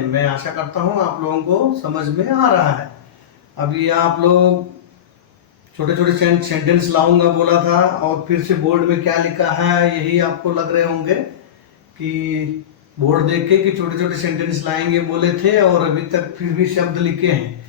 हैं। मैं आशा करता हूँ आप लोगों को समझ में आ रहा है। अभी आप लोग छोटे छोटे सेंटेंस लाऊंगा बोला था, और फिर से बोर्ड में क्या लिखा है यही आपको लग रहे होंगे कि बोर्ड देख के कि छोटे छोटे सेंटेंस लाएंगे बोले थे, और अभी तक फिर भी शब्द लिखे हैं।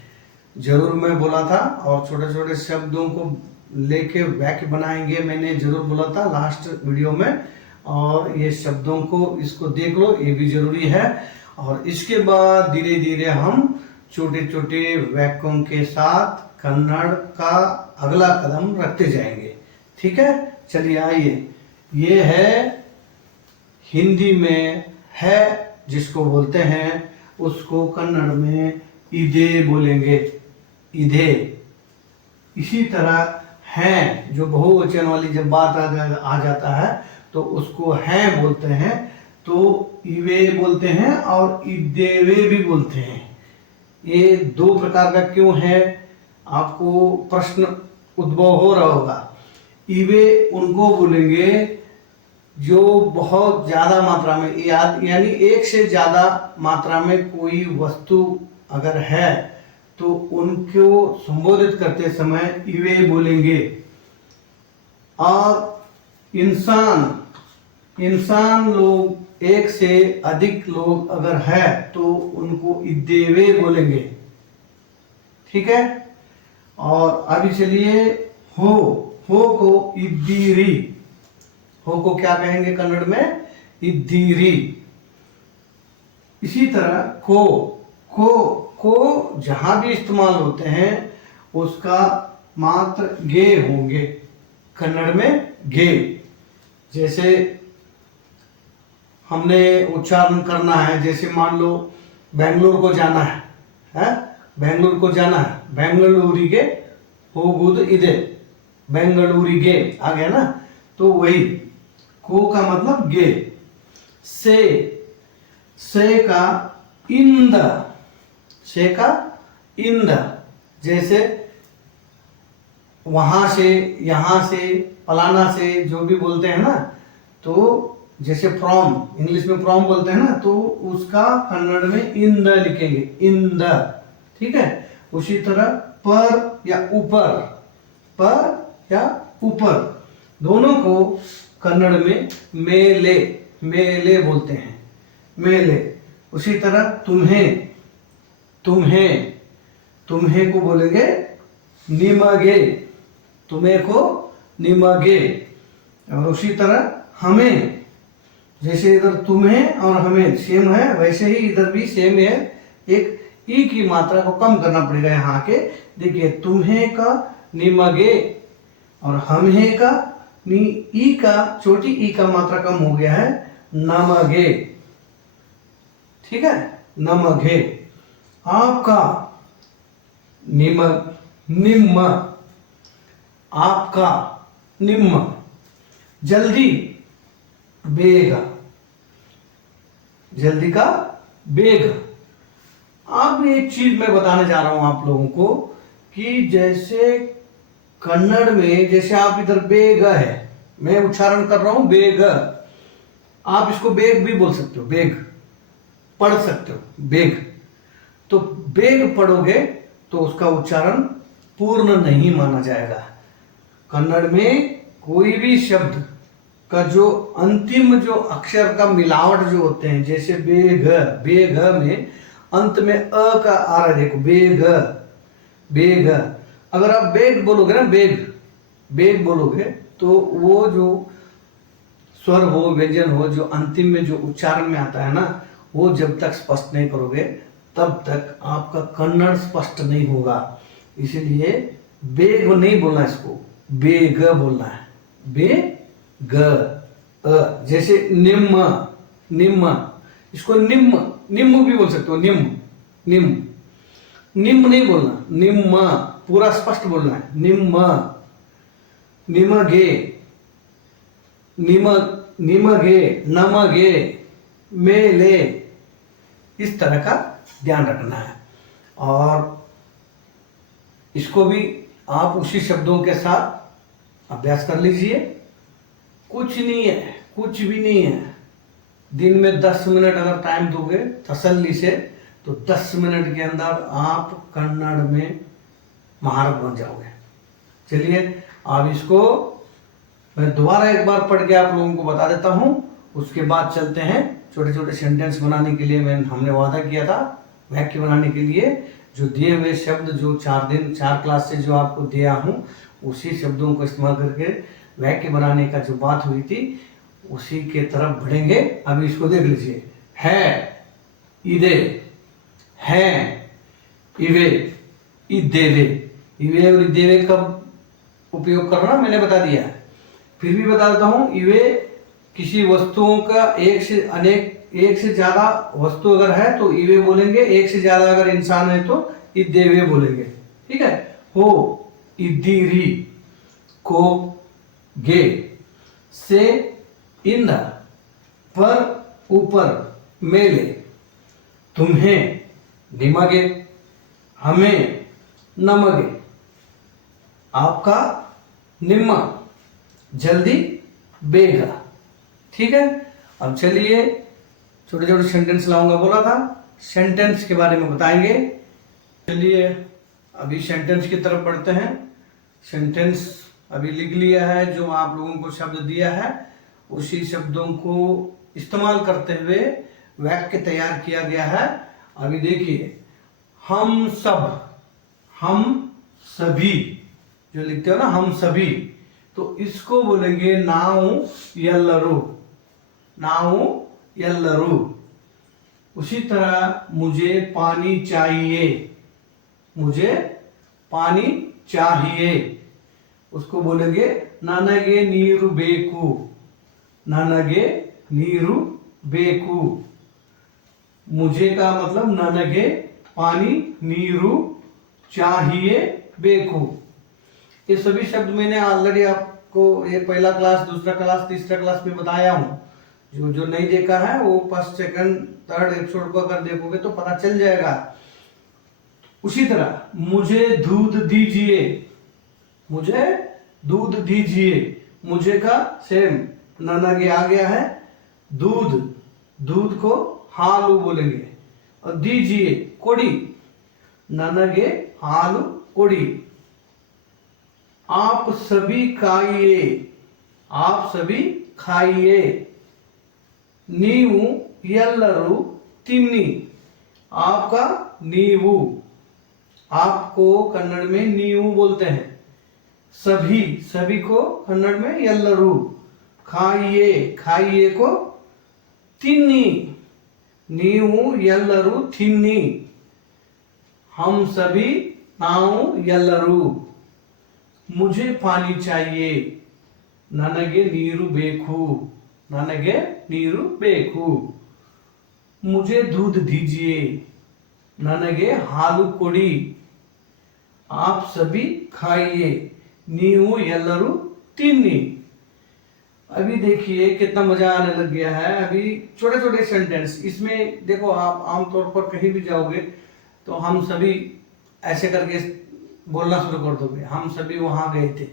जरूर मैं बोला था, और छोटे छोटे शब्दों को लेके वाक्य बनाएंगे मैंने जरूर बोला था लास्ट वीडियो में। और ये शब्दों को इसको देख लो, ये भी जरूरी है। और इसके बाद धीरे धीरे हम छोटे छोटे वाक्यों के साथ कन्नड़ का अगला कदम रखते जाएंगे। ठीक है, चलिए आइए। ये है हिंदी में है जिसको बोलते हैं, उसको कन्नड़ में इधे बोलेंगे, इधे। इसी तरह हैं जो बहुवचन वाली जब बात आ जाता है तो उसको हैं बोलते हैं, तो इवे बोलते हैं और इदेवे भी बोलते हैं। ये दो प्रकार का क्यों है, आपको प्रश्न उद्भव हो रहा होगा। इवे उनको बोलेंगे जो बहुत ज्यादा मात्रा में, यानी एक से ज्यादा मात्रा में कोई वस्तु अगर है तो उनको संबोधित करते समय इवे बोलेंगे। और इंसान लोग, एक से अधिक लोग अगर है तो उनको इदेवे बोलेंगे। ठीक है, और अभी चलिए हो को इद्दीरी, हो को क्या कहेंगे कन्नड़ में, इद्दीरी। इसी तरह को जहां भी इस्तेमाल होते हैं उसका मात्र गे होंगे, कन्नड़ में गे। जैसे हमने उच्चारण करना है, जैसे मान लो बेंगलुरु को जाना है, बेंगलुरु को जाना है, बेंगलुरुगे होगुद इधे, बेंगलुरुगे आ गया ना, तो वही को का मतलब गे। से का इंद, से का इंद। जैसे वहां से, यहां से, फलाना से जो भी बोलते हैं ना, तो जैसे फ्रॉम, इंग्लिश में फ्रॉम बोलते हैं ना, तो उसका कन्नड़ में इंद लिखेंगे, इंद। ठीक है, उसी तरह पर या ऊपर, पर या ऊपर दोनों को कन्नड़ में मेले, मेले बोलते हैं, मेले। उसी तरह तुम्हें को बोलेंगे निमगे, तुम्हें को निमगे। और उसी तरह हमें, जैसे इधर तुम्हें और हमें सेम है, वैसे ही इधर भी सेम है। एक ई की मात्रा को कम करना पड़ेगा यहाँ के। देखिए, तुम्हें का निमगे और हमें का ई का, छोटी ई का मात्रा कम हो गया है, नमगे। ठीक है, नमगे। आपका निम्म, आपका निम्म। जल्दी बेग, जल्दी का बेग। अब एक चीज मैं बताने जा रहा हूं आप लोगों को कि जैसे कन्नड़ में, जैसे आप इधर बेग है, मैं उच्चारण कर रहा हूं बेग, आप इसको बेग भी बोल सकते हो, बेग पढ़ सकते हो, बेग। तो बेग पढ़ोगे तो उसका उच्चारण पूर्ण नहीं माना जाएगा। कन्नड़ में कोई भी शब्द का जो अंतिम जो अक्षर का मिलावट जो होते हैं, जैसे बेग, बेग में अंत में अ का आ रहा है, देखो बेग, बेग। अगर आप बेग बोलोगे ना, बेग बोलोगे, तो वो जो स्वर हो, व्यंजन हो, जो अंतिम में जो उच्चारण में आता है ना, वो जब तक स्पष्ट नहीं करोगे तब तक आपका कन्नड़ स्पष्ट नहीं होगा। इसीलिए बेग नहीं बोलना, इसको बेग बोलना है, बेग। जैसे निम्म, इसको निम्म भी बोल सकते हो, निम्म नहीं बोलना, निम्म पूरा स्पष्ट बोलना है, निमगे, नमगे, मेले। इस तरह का ध्यान रखना है। और इसको भी आप उसी शब्दों के साथ अभ्यास कर लीजिए। कुछ नहीं है, कुछ भी नहीं है। दिन में 10 मिनट अगर टाइम दोगे तसल्ली से, तो 10 मिनट के अंदर आप कन्नड़ में महारत बन जाओगे। चलिए अब इसको मैं दोबारा एक बार पढ़ के आप लोगों को बता देता हूँ, उसके बाद चलते हैं छोटे छोटे सेंटेंस बनाने के लिए। हमने वादा किया था वाक्य बनाने के लिए जो दिए हुए शब्द जो 4 क्लास से जो आपको दिया हूँ उसी शब्दों को इस्तेमाल करके वाक्य बनाने का जो बात हुई थी उसी के तरफ बढ़ेंगे। अभी इसको देख लीजिए, है, इदे, हैं, इवे, इदेवे। इवे और इदेवे कब उपयोग करना मैंने बता दिया, फिर भी बता देता हूँ। इवे किसी वस्तुओं का एक से ज्यादा वस्तु अगर है तो इवे बोलेंगे, एक से ज्यादा अगर इंसान है तो इदेवे बोलेंगे। ठीक है। हो, इदीरी, को, गे, से, इन, पर, ऊपर, मेले, तुम्हें, निमगे, हमें, नमगे, आपका, निम्मा, जल्दी, बेगा। ठीक है। अब चलिए छोटे छोटे सेंटेंस लाऊंगा, बोला था सेंटेंस के बारे में बताएंगे। चलिए अभी सेंटेंस की तरफ बढ़ते हैं। सेंटेंस अभी लिख लिया है, जो आप लोगों को शब्द दिया है उसी शब्दों को इस्तेमाल करते हुए वाक्य तैयार किया गया है। अभी देखिए, हम सब, हम सभी जो लिखते हो ना, हम सभी, तो इसको बोलेंगे नाउ यल्लरू, नाउ यल्लरू। उसी तरह मुझे पानी चाहिए, मुझे पानी चाहिए, उसको बोलेंगे ನನಗೆ ನೀರು ಬೇಕು, ನನಗೆ ನೀರು ಬೇಕು। मुझे का मतलब ನನಗೆ पानी, नीरू, चाहिए, बेकू। ये सभी शब्द मैंने ऑलरेडी आपको ये पहला क्लास, दूसरा क्लास, तीसरा क्लास में बताया हूँ। जो नहीं देखा है वो फर्स्ट, सेकंड, थर्ड एपिसोड को अगर देखोगे तो पता चल जाएगा। उसी तरह मुझे दूध दीजिए, मुझे दूध दीजिए, मुझे का सेम ನನಗೆ आ गया है दूध, दूध को हालू बोलेंगे। और दीजिए कोड़ी, ನನಗೆ हालू कोड़ी। आप सभी खाइए, आप सभी खाइए। नीवू यल्लरू तिन्नी, आपका नीवू, आपको कन्नड़ में नीवू बोलते हैं। सभी, सभी को कन्नड़ में यल्लरू। खाइए, खाइए को तिन्नी, नीवू यल्लरू तिन्नी। हम सभी नाउ यल्लरू। मुझे पानी चाहिए, ನನಗೆ ನೀರು ಬೇಕು, ನನಗೆ ನೀರು ಬೇಕು। मुझे दूध दीजिए, ನನಗೆ हालू कोड़ी। आप सभी खाइए, नीवू यल्लरू तिन्नी। अभी देखिए कितना मजा आने लग गया है। अभी छोटे छोटे सेंटेंस इसमें देखो, आप आमतौर पर कहीं भी जाओगे तो हम सभी ऐसे करके बोलना शुरू कर दोगे, हम सभी वहां गए थे,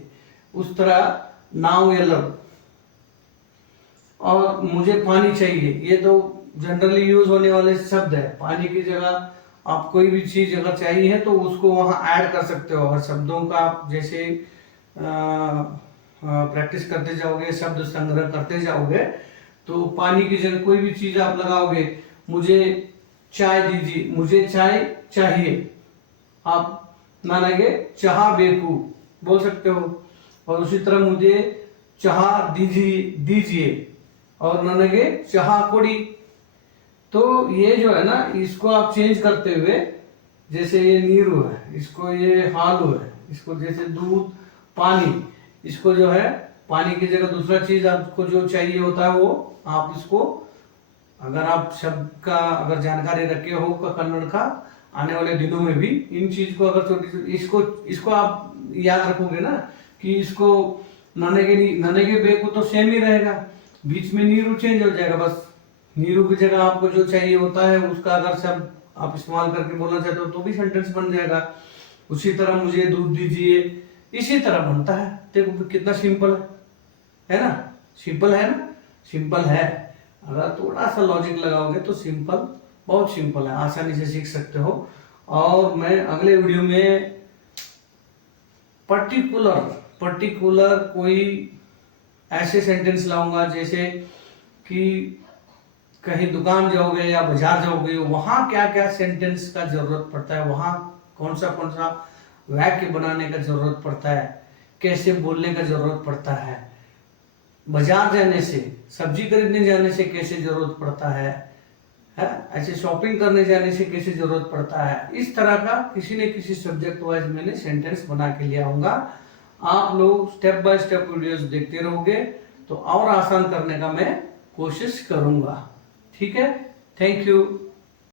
उस तरह नाउ यल्लरू। और मुझे पानी चाहिए, ये तो जनरली यूज होने वाले शब्द है। पानी की जगह आप कोई भी चीज अगर चाहिए है तो उसको वहां ऐड कर सकते हो। अगर शब्दों का आप जैसे प्रैक्टिस करते जाओगे, शब्द संग्रह करते जाओगे, तो पानी की जगह कोई भी चीज आप लगाओगे। मुझे चाय दीजिए, मुझे चाय चाहिए, आप ನನಗೆ चाह बेकू बोल सकते हो। और उसी तरह मुझे चाह दीजिए, दीजिए, और ನನಗೆ चाह कोड़ी। तो ये जो है ना, इसको आप चेंज करते हुए, जैसे ये नीरू है, इसको ये हालू है, इसको जैसे दूध, पानी, इसको जो है पानी की जगह दूसरा चीज आपको जो चाहिए होता है वो आप इसको, अगर आप शब्द का अगर जानकारी रखे हो कन्नड़ का, आने वाले दिनों में भी इन चीज को अगर छोटी इसको आप याद रखोगे ना कि इसको ನನಗೆ ಬೇಕು तो सेम ही रहेगा, बीच में नीरू चेंज हो जाएगा। बस नीरू की जगह आपको जो चाहिए होता है उसका अगर शब्द आप इस्तेमाल करके बोलना चाहते हो तो भी सेंटेंस बन जाएगा। उसी तरह मुझे दूध दीजिए, इसी तरह बनता है। देखो कितना सिंपल है ना, सिंपल है ना, सिंपल है। अगर थोड़ा सा लॉजिक लगाओगे तो सिंपल बहुत सिंपल है, आसानी से सीख सकते हो। और मैं अगले वीडियो में पर्टिकुलर कोई ऐसे सेंटेंस लाऊंगा, जैसे कि कहीं दुकान जाओगे या बाजार जाओगे, वहां क्या क्या सेंटेंस का जरूरत पड़ता है, वहां कौन सा वाक्य बनाने का जरूरत पड़ता है, कैसे बोलने का जरूरत पड़ता है, बाजार जाने से, सब्जी खरीदने जाने से कैसे जरूरत पड़ता है, ऐसे शॉपिंग करने जाने से कैसे जरूरत पड़ता है। इस तरह का किसी न किसी सब्जेक्ट वाइज मैंने सेंटेंस बना के ले आऊंगा। आप लोग स्टेप बाय स्टेप वीडियोस देखते रहोगे तो और आसान करने का मैं कोशिश करूंगा। ठीक है, थैंक यू।